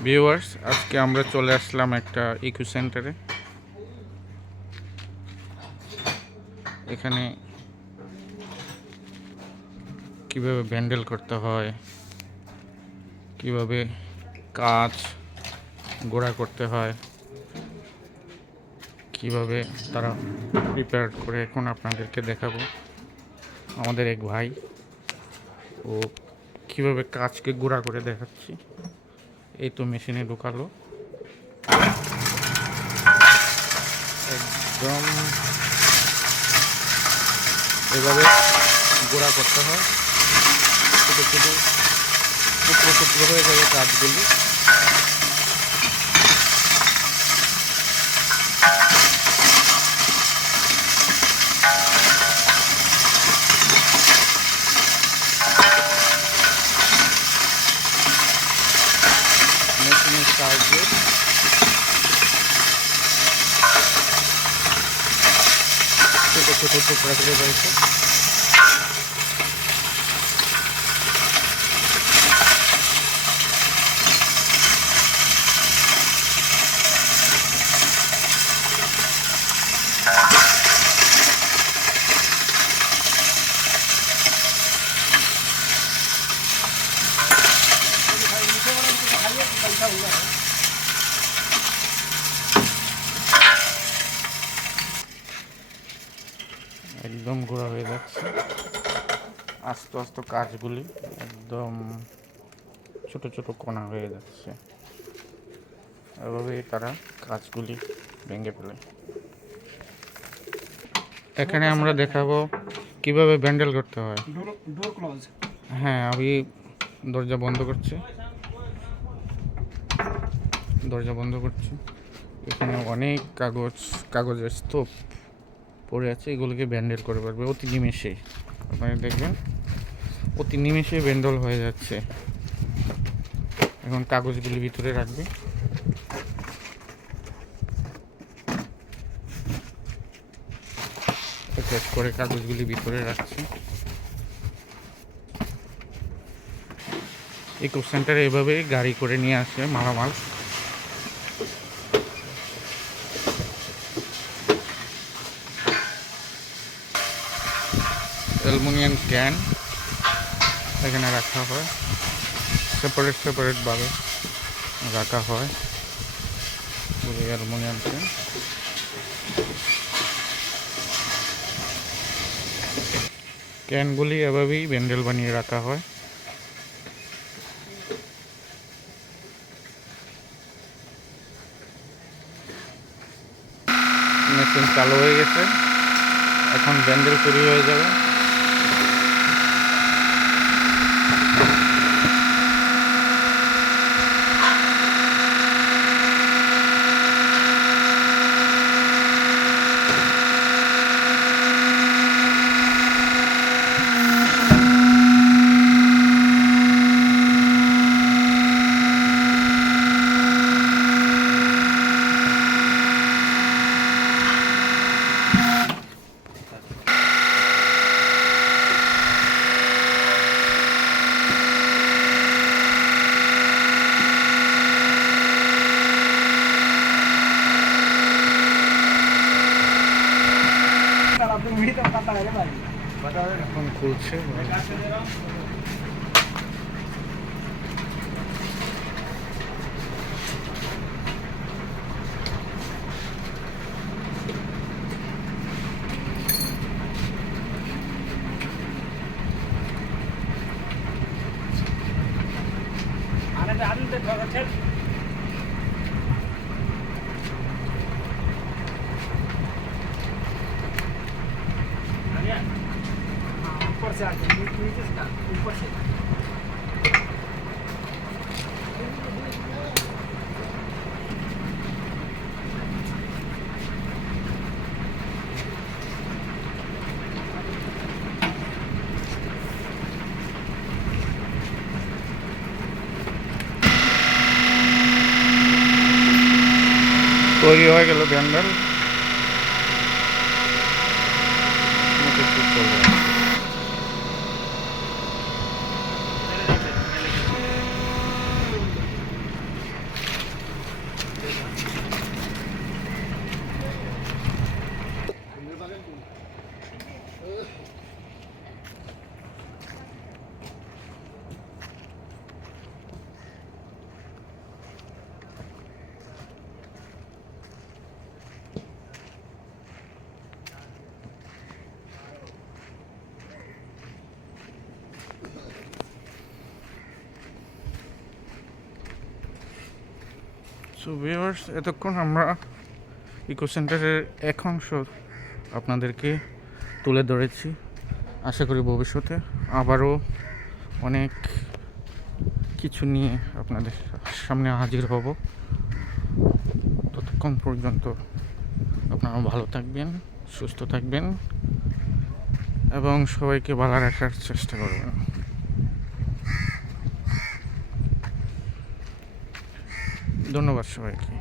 Viewers, আজকে আমরা চলে আসলাম একটা ইকো সেন্টারে। এখানে কিভাবে ব্যান্ডেল করতে হয়, কিভাবে কাঁচ গোড়া করতে হয়, কিভাবে তারা প্রিপেয়ার করে এখন আপনাদেরকে দেখাবো। আমাদের এক ভাই, ও কিভাবে কাঁচকে গুঁড়া করে দেখাচ্ছি। এই তো মেশিনে ঢুকালো, একদম এভাবে গুঁড়া করতে হয়। ছোটো ছোটো টুকরো টুকরো হয়ে যাবে কাঁচগুলি। মেশিনের সাহায্যে ছোটো ছোটো টুকরা করে রয়েছে। একদম গুঁড়া হয়ে যাচ্ছে। আস্তে আস্তে কাঁচগুলি একদম ছোট ছোট কণা হয়ে যাচ্ছে। এভাবেই তারা কাঁচগুলি ভেঙে ফেলে। এখানে আমরা দেখাবো কিভাবে ব্যান্ডেল করতে হয়। হ্যাঁ, আমি দরজা বন্ধ করছি। এখানে অনেক কাগজের স্তূপ পড়ে আছে, এগুলোকে ব্যান্ডেল করে পারবে অতি নিমেষে। আপনারা দেখবেন অতি নিমেষে ব্যান্ডেল হয়ে যাচ্ছে। এখন কাগজগুলি ভিতরে রাখবে। প্যাক করে কাগজগুলি ভিতরে রাখছে। ইকো সেন্টারে এভাবে গাড়ি করে নিয়ে আসে মালামাল। অ্যালুমিনিয়াম ক্যান এখানে রাখা হয়, সেপারেটভাবে রাখা হয় অ্যালুমিনিয়াম ক্যান। ক্যানগুলি এভাবেই ব্যান্ডেল বানিয়ে রাখা হয়। মেশিন চালু হয়ে গেছে, এখন ব্যান্ডেল তৈরি হয়ে যাবে। এখন খুলছে। ऊपर से आके नीचे से ऊपर से তৈরি হয়ে গেল ব্যান্ডেল। সো ভিউয়ার্স, এতক্ষণ আমরা ইকো সেন্টারের এক অংশ আপনাদেরকে তুলে ধরেছি। আশা করি ভবিষ্যতে আবারও অনেক কিছু নিয়ে আপনাদের সামনে হাজির হব। ততক্ষণ পর্যন্ত আপনারা ভালো থাকবেন, সুস্থ থাকবেন এবং সবাইকে ভালো রাখার চেষ্টা করবেন। ধন্যবাদ সবাইকে।